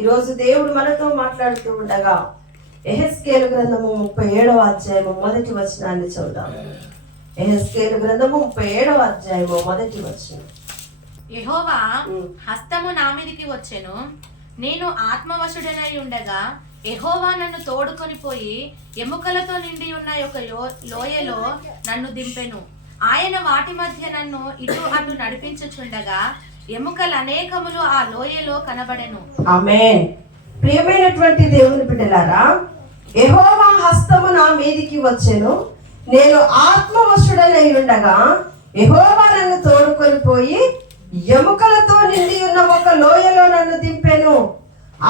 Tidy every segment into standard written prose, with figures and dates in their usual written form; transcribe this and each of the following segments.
ఈరోజు దేవుడు మనతో మాట్లాడుతూ ఉండగా యెహెజ్కేలు గ్రంథము 37వ అధ్యాయము మొదటి వచనాన్ని చదువుదాం. యెహెజ్కేలు గ్రంథము 37వ అధ్యాయము మొదటి వచనం. యెహోవా హస్తము నా మీదికి వచ్చెను, నేను ఆత్మవశుడనై ఉండగా యెహోవా నన్ను తోడుకొని పోయి ఎముకలతో నిండి ఉన్న ఒక లోయలో నన్ను దింపెను. ఆయన వాటి మధ్య నన్ను ఇటు అటు నడిపించుచుండగా ఎముకలు అనేకములు ఆ లోయలో కనబడెను. ఆమేన్. ప్రియమైనటువంటి దేవుని బిడ్డలారా, యెహోవా హస్తము నా మీదికి వచ్చెను, నేను ఆత్మవశుడనై ఉండగా యెహోవా నన్ను తోడుకొని పోయి ఎముకలతో నిండి ఉన్న ఒక లోయలో నన్ను దింపెను.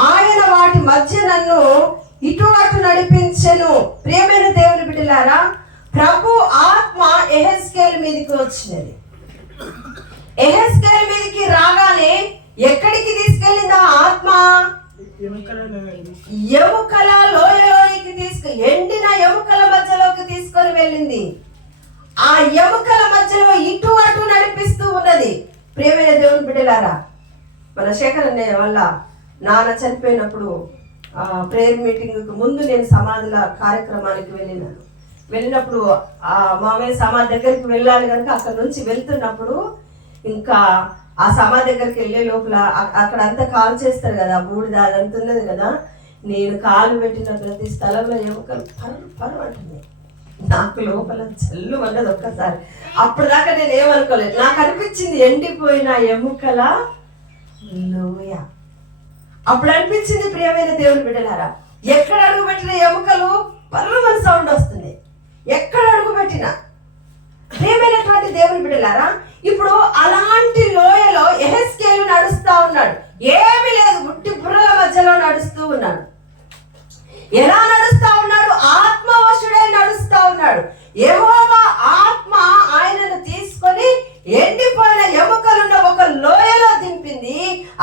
ఆయన వాటి మధ్య నన్ను ఇటు అటు నడిపించెను. ప్రియమైన దేవుని బిడ్డలారా, ప్రభు ఆత్మ యెహెజ్కేలు మీదకి వచ్చినది. యెహెజ్కేలు మీదకి రాగానే ఎక్కడికి తీసుకెళ్ళింది ఆ ఆత్మ? ఎముకల లోయలోనికి ఎండిన ఎముకల మధ్యలోకి తీసుకొని వెళ్ళింది. ఆ ఎముకల మధ్యలో ఇటు అటు నడిపిస్తూ ఉన్నది. ప్రియమైన దేవుని బిడ్డలారా, మన శేఖర్ అన్నయ్య వల్ల నాన్న చనిపోయినప్పుడు ప్రేయర్ మీటింగ్కి ముందు నేను సమాధుల కార్యక్రమానికి వెళ్ళినప్పుడు మామయ్య సమాధి దగ్గరికి వెళ్ళాలి కనుక అక్కడ నుంచి వెళ్తున్నప్పుడు ఇంకా ఆ సమాధి దగ్గరికి వెళ్ళే లోపల అక్కడ అంతా కాలు చేస్తారు కదా, బూడిద అదంతా ఉన్నది కదా. నేను కాలు పెట్టిన ప్రతి స్థలంలో ఎముకలు పర్రు అంటున్నాయి. నాకు లోపల చల్లు అన్నది ఒక్కసారి. అప్పటిదాకా నేను ఏమనుకోలేదు. నాకు అనిపించింది ఎండిపోయిన ఎముకల లోయ. అప్పుడు అనిపించింది, ప్రియమైన దేవుని బిడ్డలారా, ఎక్కడ అడుగు పెట్టిన ఎముకలు పర్రు సౌండ్ వస్తుంది. ఎక్కడ అడుగు పెట్టినా. ప్రియమైనటువంటి దేవుని బిడ్డలారా, ఇప్పుడు అలాంటి లోయలో యెహెజ్కేలు నడుస్తా ఉన్నాడు. ఏమీ లేదు, గుట్టి బుర్రల మధ్యలో నడుస్తూ ఉన్నాడు. ఎలా నడుస్తా ఉన్నాడు? ఆత్మవశుడై నడుస్తా ఉన్నాడు. యెహోవా ఆత్మ ఆయనను తీసుకొని ఎండిపోయిన ఎముకలున్న ఒక లోయలో దింపింది.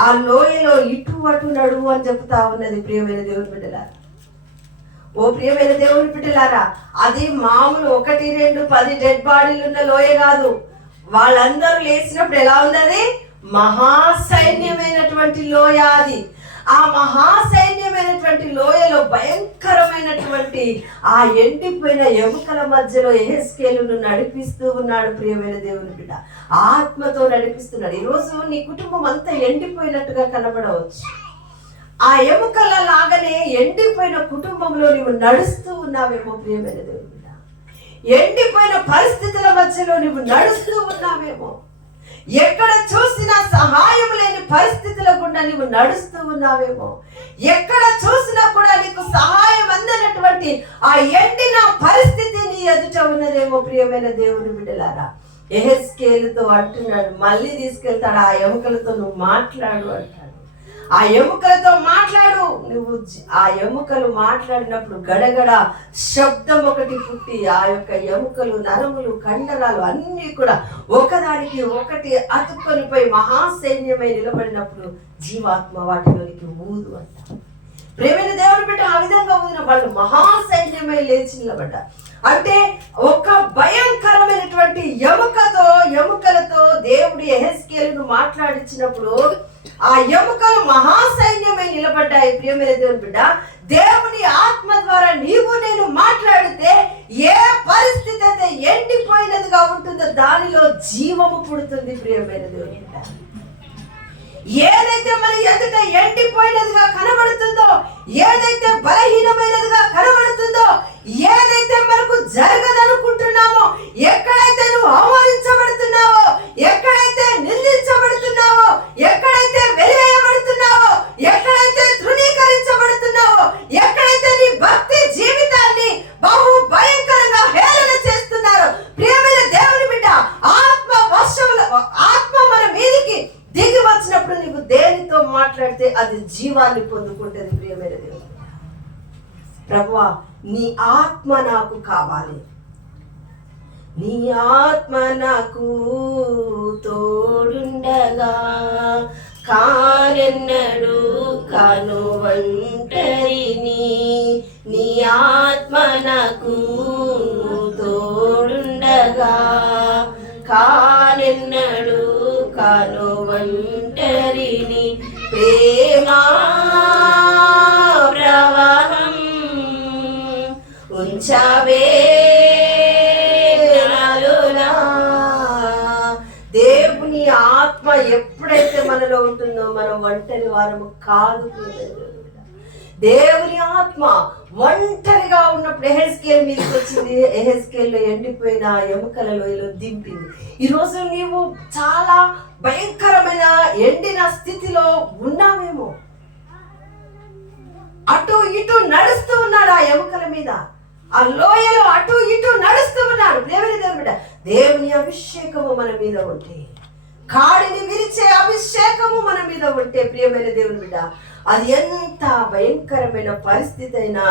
ఆ లోయలో ఇటు అటు నడువు అని చెప్తా ఉన్నది. ప్రియమైన దేవుని బిడ్డలారా, ఓ ప్రియమైన దేవుని బిడ్డలారా, అది మామూలు 1, 2, 10 డెడ్ బాడీలు ఉన్న లోయ కాదు. వాళ్ళందరూ లేచినప్పుడు ఎలా ఉన్నది? మహాసైన్యమైనటువంటి లోయ అది. ఆ మహాసైన్యమైనటువంటి లోయలో భయంకరమైనటువంటి ఆ ఎండిపోయిన ఎముకల మధ్యలో యెహెజ్కేలును నడిపిస్తూ ఉన్నాడు. ప్రియమైన దేవుని బిడ్డ, ఆత్మతో నడిపిస్తున్నాడు. ఈరోజు నీ కుటుంబం అంతా ఎండిపోయినట్టుగా కనబడవచ్చు. ఆ ఎముకల లాగానే ఎండిపోయిన కుటుంబంలో నువ్వు నడుస్తూ ఉన్నావేమో. ప్రియమైన దేవుని బిడ్డ, ఎండిపోయిన పరిస్థితుల మధ్యలో నువ్వు నడుస్తూ ఉన్నావేమో. ఎక్కడ చూసినా సహాయం లేని పరిస్థితుల గుండా నువ్వు నడుస్తూ ఉన్నావేమో. ఎక్కడ చూసినా కూడా నీకు సహాయం అందనటువంటి ఆ ఎండిన పరిస్థితి నీ ఎదుట ఉన్నదేమో. ప్రియమైన దేవుని బిడ్డలారా, యెహెజ్కేలుతో అంటున్నాడు, మళ్ళీ తీసుకెళ్తాడు. ఆ ఎముకలతో నువ్వు మాట్లాడు అంటాడు. ఆ ఎముకలతో మాట్లాడు. నువ్వు ఆ ఎముకలు మాట్లాడినప్పుడు గడగడ శబ్దం ఒకటి పుట్టి ఆ యొక్క ఎముకలు, నరములు, కండరాలు అన్నీ కూడా ఒకదానికి ఒకటి అతుక్కొని పోయి మహాసైన్యమై నిలబడినప్పుడు జీవాత్మ వాటిలోనికి ఊదు అంట. ప్రేమైన దేవుని బిడ్డ, ఆ విధంగా ఊదిన వాళ్ళు మహాసైన్యమై లేచి నిలబడ్డ. అంటే ఒక భయంకరమైనటువంటి ఎముకలతో దేవుడు యెహెజ్కేలును మాట్లాడించినప్పుడు ఆ ఎముకలు మహాసైన్యమై నిలబడ్డాయి. ప్రియమైన దేవుని బిడ్డ, దేవుని ఆత్మ ద్వారా నీవు నేను మాట్లాడితే ఏ పరిస్థితి అయితే ఎండిపోయినదిగా ఉంటుందో దానిలో జీవము పుడుతుంది. ప్రియమైన దేవుని బిడ్డ, ఏదైతే మన ఎదుట ఎండిపోయినదిగా కనబడుతుందో, ఏదైతే బలహీనమైనదిగా కనబడుతుందో, ఏదైతే మనకు జరగదనుకుంటున్నామో, ఎక్కడైతే నువ్వు అవమానించబడుతున్నావో, ఎక్కడైతే నిందించబడుతున్నావో, ఎక్కడైతే వెలివేయబడుతున్నావో, ఎక్కడైతే తృణీకరించబడుతున్నావో, ఎక్కడైతే నీ భక్తి జీవితాన్ని బహు భయంకరంగా హేళన చేస్తున్నారో, ప్రియమైన దేవుని బిడ్డ, ఆత్మ మన మీదికి దిగి వచ్చినప్పుడు నీకు దేనితో మాట్లాడితే అది జీవాన్ని పొందుకుంటుంది. ప్రియమైన దేవుని బిడ్డ, ప్రభువా నీ ఆత్మ నాకు కావాలి, నీ ఆత్మ నాకు తోడుండగా కారెన్నడు కాను ఒంటరిని. నీ ఆత్మ నాకు తోడుండగా కారెన్నడు కాను ఒంటరిని. ప్రేమ ప్రేమా ప్రవాహం ఉంచావే నాలోనా. దేవుని ఆత్మ ఎప్పుడైతే మనలో ఉంటుందో మనం ఒంటరి వారము కాదు. దేవుని ఆత్మ ఒంటరిగా ఉన్నప్పుడు ఎహెజ్కేలు మీదకి వచ్చింది. ఎహెజ్కేల్లో ఎండిపోయిన ఎముకల లోయలో దింపింది. ఈరోజు నీవు చాలా భయంకరమైన ఎండిన స్థితిలో ఉన్నావేమో. అటు ఇటు నడుస్తూ ఉన్నాడు ఆ ఎముకల మీద, ఆ లోయలో అటు ఇటు నడుస్తూ ఉన్నాడు. దేవుని అభిషేకము మన మీద ఉంటే, కాడిని విరిచే అభిషేకము మన మీద ఉంటే ప్రియమైన దేవుని బిడ్డ, అది ఎంత భయంకరమైన పరిస్థితి అయినా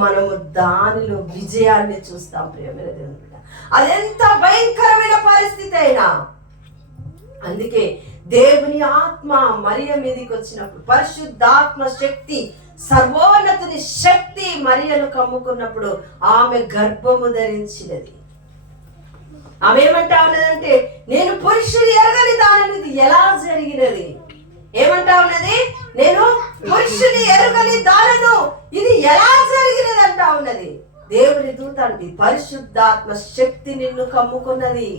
మనము దానిలో విజయాన్ని చూస్తాం. ప్రియమైన దేవుని బిడ్డ, అది ఎంత భయంకరమైన పరిస్థితి అయినా. అందుకే దేవుని ఆత్మ మరియ మీదకి వచ్చినప్పుడు, పరిశుద్ధాత్మ శక్తి, సర్వోన్నతుని శక్తి మరియను కమ్ముకున్నప్పుడు ఆమె గర్భము ధరించినది. ఆమె ఏమంటా ఉన్నదంటే, నేను పురుషుడు ఎరగని దానిది ఎలా జరిగినది. ఏమంటా ఉన్నది? నేను పురుషుని ఎరుగని దానను, ఇది ఎలా జరిగినది అంటా ఉన్నది. దేవుని దూత అంటే పరిశుద్ధాత్మ శక్తి నిన్ను కమ్ముకున్నది.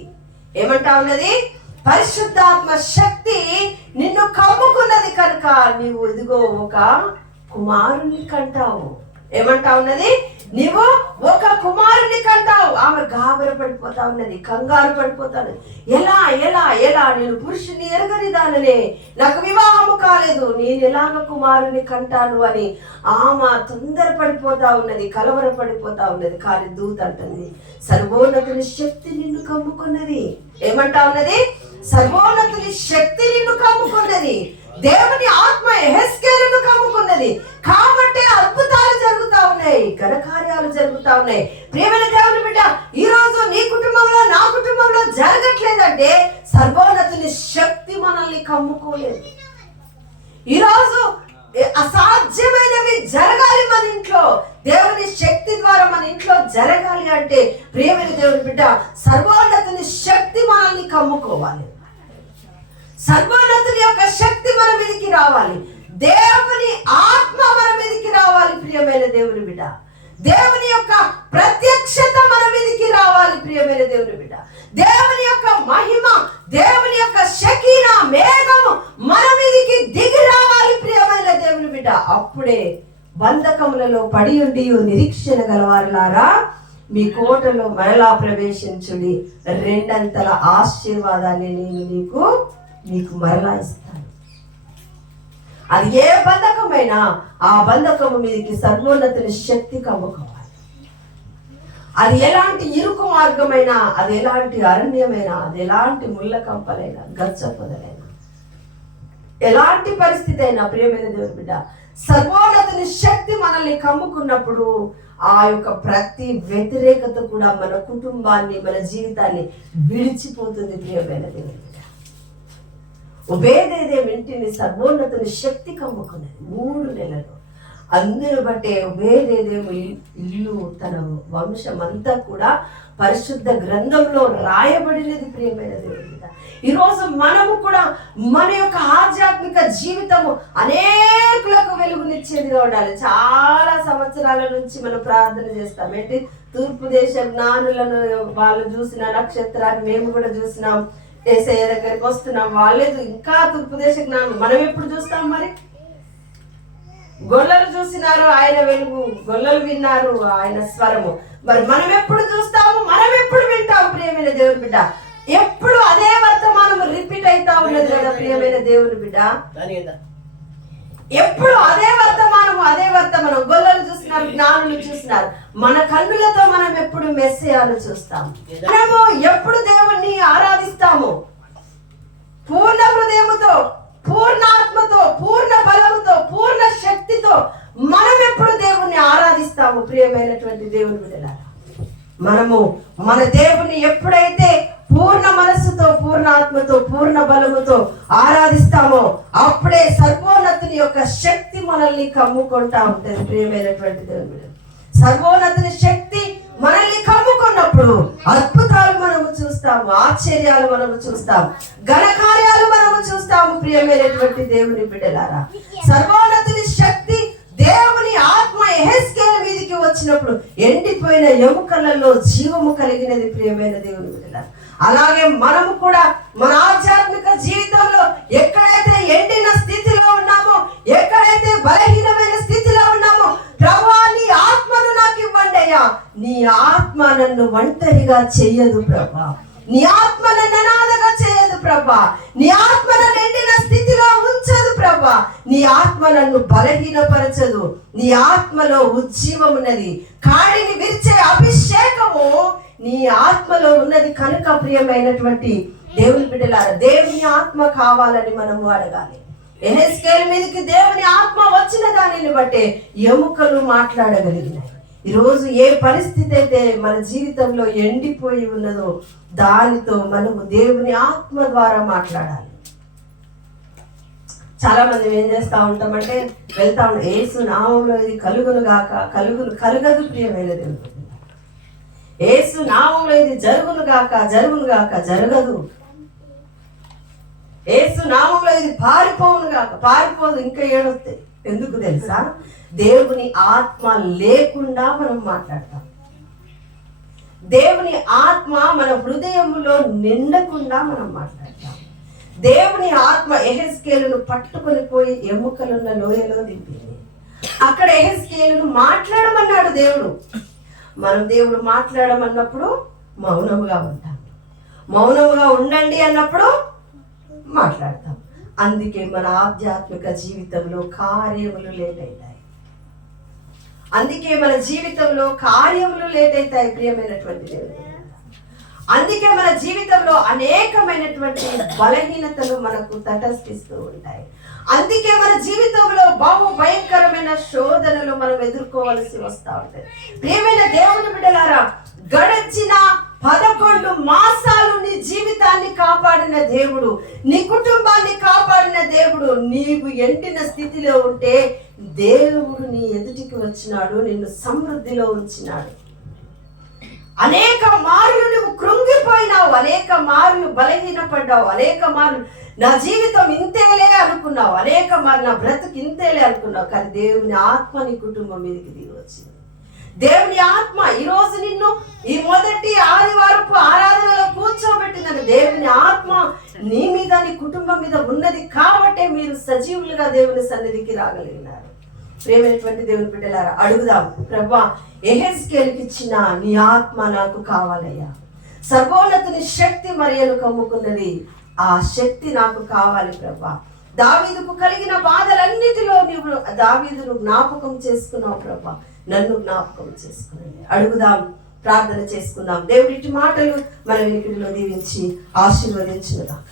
ఏమంటా ఉన్నది? పరిశుద్ధాత్మ శక్తి నిన్ను కమ్ముకున్నది కనుక నీవు ఇదిగో ఒక కుమారుని కంటావు. ఏమంటా ఉన్నది? నీవు ఒక కుమారుని కంటావు. ఆమె గాబర పడిపోతా ఉన్నది, కంగారు పడిపోతాను. ఎలా ఎలా ఎలా నేను పురుషుని ఎరగని దాననే, నాకు వివాహము కాలేదు, నేను ఎలాగ కుమారుని కంటాను అని ఆమె తొందర పడిపోతా ఉన్నది, కలవర పడిపోతా ఉన్నది. కానీ దూత అంటుంది, సర్వోన్నతుని శక్తి నిన్ను కమ్ముకున్నది. ఏమంటా ఉన్నది? సర్వోన్నతుని శక్తి నిన్ను కమ్ముకున్నది. దేవుని ఆత్మ ఎహెజ్కేలును కమ్ముకున్నది కాబట్టి అద్భుతాలు జరుగుతా ఉన్నాయి, ఘనకార్యాలు జరుగుతా ఉన్నాయి. ప్రియమైన దేవుని బిడ్డ, ఈ రోజు నీ కుటుంబంలో, నా కుటుంబంలో జరగట్లేదంటే సర్వోన్నతుని శక్తి మనల్ని కమ్ముకోలేదు. ఈరోజు అసాధ్యమైనవి జరగాలి మన ఇంట్లో, దేవుని శక్తి ద్వారా మన ఇంట్లో జరగాలి అంటే ప్రియమైన దేవుని బిడ్డ, సర్వోన్నతుని శక్తి మనల్ని కమ్ముకోవాలి. సర్వోన్నతుని యొక్క శక్తి మన మీదకి రావాలి. దేవుని ఆత్మ మన మీదకి రావాలి. ప్రియమైన దేవుని బిడ్డ, దేవుని యొక్క ప్రత్యక్షత మన మీదకి రావాలి. ప్రియమైన దేవుని బిడ్డ, దేవుని యొక్క మహిమ, దేవుని యొక్క షకీనా మేఘము మన మీదకి దిగి రావాలి. ప్రియమైన దేవుని బిడ్డ, అప్పుడే బంధకములలో పడి ఉండి నిరీక్షణ గలవారులారా మీ కోటలో మరలా ప్రవేశించుడి, రెండంతల ఆశీర్వాదాన్ని నేను నీకు మరలా ఇస్తాను. అది ఏ బంధకమైనా ఆ బంధకము మీదకి సర్వోన్నతుని శక్తి కమ్ముకోవాలి. అది ఎలాంటి ఇరుకు మార్గమైనా, అది ఎలాంటి అరణ్యమైనా, అది ఎలాంటి ముళ్ళ కంపలైనా, గచ్చ పొదలైనా, ఎలాంటి పరిస్థితి అయినా ప్రియమైన దేవుని బిడ్డ, సర్వోన్నతుని శక్తి మనల్ని కమ్ముకున్నప్పుడు ఆ యొక్క ప్రతి వ్యతిరేకత కూడా మన కుటుంబాన్ని, మన జీవితాన్ని విడిచిపోతుంది. ప్రియమైన దేవుని బిడ్డ, ఒబేదేదేం ఇంటిని సర్వోన్నతుని శక్తి కమ్ముకున్నది 3 నెలలు. అందును బట్టే ఒబేదేదేం ఇల్లు, తన వంశం అంతా కూడా పరిశుద్ధ గ్రంథంలో రాయబడినది. ప్రియమైన దేవుని బిడ్డ, ఈరోజు మనము కూడా మన యొక్క ఆధ్యాత్మిక జీవితము అనేకులకు వెలుగునిచ్చేదిగా ఉండాలి. చాలా సంవత్సరాల నుంచి మనం ప్రార్థన చేస్తాం. ఏంటి? తూర్పు దేశ జ్ఞానులను వాళ్ళు చూసిన నక్షత్రాన్ని మేము కూడా చూసినాం. యేసయ్య దగ్గరికి వస్తున్నాం, వాళ్ళే ఇంకా తూర్పు దేశ జ్ఞానం. మనం ఎప్పుడు చూస్తాం? మరి గొల్లలు చూసినారు, ఆయన వెలుగు, గొల్లలు విన్నారు ఆయన స్వరము. మరి మనం ఎప్పుడు చూస్తాము? మనం ఎప్పుడు వింటాము? ప్రియమైన దేవుని బిడ్డ, ఎప్పుడు అదే వర్తమానం రిపీట్ అవుతా ఉన్నది కదా ప్రియమైన దేవుని బిడ్డ. ఎప్పుడు అదే వర్తమానం. గొల్లలు చూసినారు, జ్ఞానులు చూసినారు. మన కన్నులతో మనం ఎప్పుడు మెస్సియాను చూస్తాము. మనము ఎప్పుడు దేవుణ్ణి ఆరాధిస్తాము? పూర్ణ హృదయముతో, పూర్ణ ఆత్మతో, పూర్ణ బలముతో, పూర్ణ శక్తితో మనం ఎప్పుడు దేవుణ్ణి ఆరాధిస్తాము? ప్రియమైనటువంటి దేవుని బిడ్డలారా, మనము మన దేవుని ఎప్పుడైతే పూర్ణ మనస్సుతో, పూర్ణ ఆత్మతో, పూర్ణ బలముతో ఆరాధిస్తామో అప్పుడే సర్వోన్నతుని యొక్క శక్తి మనల్ని కమ్ముకుంటా ఉంటుంది. ప్రియమైనటువంటి దేవుని బిడ్డ, సర్వోన్నతుని శక్తి మనల్ని కమ్ముకున్న ఉన్నప్పుడు అద్భుతాలు మనము చూస్తాము, ఆశ్చర్యాలు మనము చూస్తాము, ఘనకార్యాలు మనము చూస్తాము. ప్రియమైనటువంటి దేవుని బిడ్డలారా, సర్వోన్నతుని శక్తి దేవుని ఆత్మ యెహెజ్కేలు మీదకి వచ్చినప్పుడు ఎండిపోయిన ఎముకలలో జీవము కలిగినది. ప్రియమైన దేవుని బిడ్డలారా, అలాగే మనము కూడా మన ఆధ్యాత్మిక జీవితంలో ఎక్కడైతే ఎండిన స్థితిలో ఉన్నామో, ఎక్కడైతే బలహీనమైన స్థితిలో ఉన్నామో, ప్రభువా నీ ఆత్మను నాకు ఇవ్వండి అయ్యా. నీ ఆత్మ నన్ను ఒంటరిగా చెయ్యదు ప్రభా, నీ ఆత్మ నన్ను అనాథగా చేయదు ప్రభా, నీ ఆత్మ నన్ను ఎండిన స్థితిలో ఉంచదు ప్రభా, నీ ఆత్మ నన్ను బలహీనపరచదు. నీ ఆత్మలో ఉజ్జీవం ఉన్నది, కాడిని విరిచే అభిషేకము నీ ఆత్మలో ఉన్నది కనుక ప్రియమైనటువంటి దేవుని బిడ్డలారా, దేవుని ఆత్మ కావాలని మనము అడగాలి. యెహెజ్కేలు మీదకి దేవుని ఆత్మ వచ్చిన దానిని బట్టే ఎముకలు మాట్లాడగలిగినాయి. ఈరోజు ఏ పరిస్థితి అయితే మన జీవితంలో ఎండిపోయి ఉన్నదో దానితో మనము దేవుని ఆత్మ ద్వారా మాట్లాడాలి. చాలా మంది ఏం చేస్తా ఉంటామంటే వెళ్తా ఉంటాం, యేసు నామములో ఇది కలుగును గాక, కలుగదు ప్రియమైన దేవుడు. యేసు నామములో ఇది జరుగును గాక, జరగదు. యేసు నామములో ఇది పారిపోవును గాక, పారిపోదు. ఇంకా ఏడొస్తాయి. ఎందుకు తెలుసా? దేవుని ఆత్మ లేకుండా మనం మాట్లాడతాం. దేవుని ఆత్మ మన హృదయంలో నిండకుండా మనం మాట్లాడతాం. దేవుని ఆత్మ యెహెజ్కేలును పట్టుకొని పోయి ఎముకలున్న లోయలో దింపింది. అక్కడ యెహెజ్కేలును మాట్లాడమన్నాడు దేవుడు. మనం దేవుడు మాట్లాడమన్నప్పుడు మౌనముగా ఉంటాం, మౌనముగా ఉండండి అన్నప్పుడు మాట్లాడతాం. అందుకే మన ఆధ్యాత్మిక జీవితంలో కార్యములు లేట్ అవుతాయి. అందుకే మన జీవితంలో కార్యములు లేట్ అవుతాయి ప్రియమైనటువంటి దేవుడు. అందుకే మన జీవితంలో అనేకమైనటువంటి బలహీనతలు మనకు తటస్థిస్తూ ఉంటాయి. అందుకే మన జీవితంలో బహు భయంకరమైన శోధనలు మనం ఎదుర్కోవాల్సి వస్తూ ఉంటాయి. ప్రియమైన దేవుని బిడ్డలారా, గడిచిన 11 మాసాలు నీ జీవితాన్ని కాపాడిన దేవుడు, నీ కుటుంబాన్ని కాపాడిన దేవుడు, నీవు ఎండిన స్థితిలో ఉంటే దేవుడు నీ ఎదుటికి వచ్చినాడు, నిన్ను సమృద్ధిలో ఉంచినాడు. అనేక మార్లు నువ్వు కృంగిపోయినావు, అనేక మార్లు బలహీనపడ్డావు, అనేక మార్లు నా జీవితం ఇంతేలే అనుకున్నావు, అనేక మార్లు నా బ్రతుకు ఇంతేలే అనుకున్నావు. కానీ దేవుని ఆత్మ నీ కుటుంబం మీదకి దిగి వచ్చింది. దేవుని ఆత్మ ఈరోజు నిన్ను ఈ మొదటి ఆదివారపు ఆరాధనలో కూర్చోబెట్టిందని దేవుని ఆత్మ నీ మీద, నీ కుటుంబం మీద ఉన్నది కాబట్టే మీరు సజీవులుగా దేవుని సన్నిధికి రాగలిగినారు. ప్రేమైనటువంటి దేవుని బిడ్డలారా, అడుగుదాం, ప్రభువా యెహెజ్కేలుకి ఇచ్చిన నీ ఆత్మ నాకు కావాలయ్యా. సర్వోన్నతుని శక్తి మరియను కమ్ముకున్నది, ఆ శక్తి నాకు కావాలి ప్రభువా. దావీదుకు కలిగిన బాధలన్నిటిలో నీవు దావీదును జ్ఞాపకం చేసుకున్నావు ప్రభువా, నన్ను జ్ఞాపకం చేసుకున్నాయి. అడుగుదాం, ప్రార్థన చేసుకుందాం. దేవుడి మాటలు మన వినికిడిలో దీవించి ఆశీర్వదించును గాక.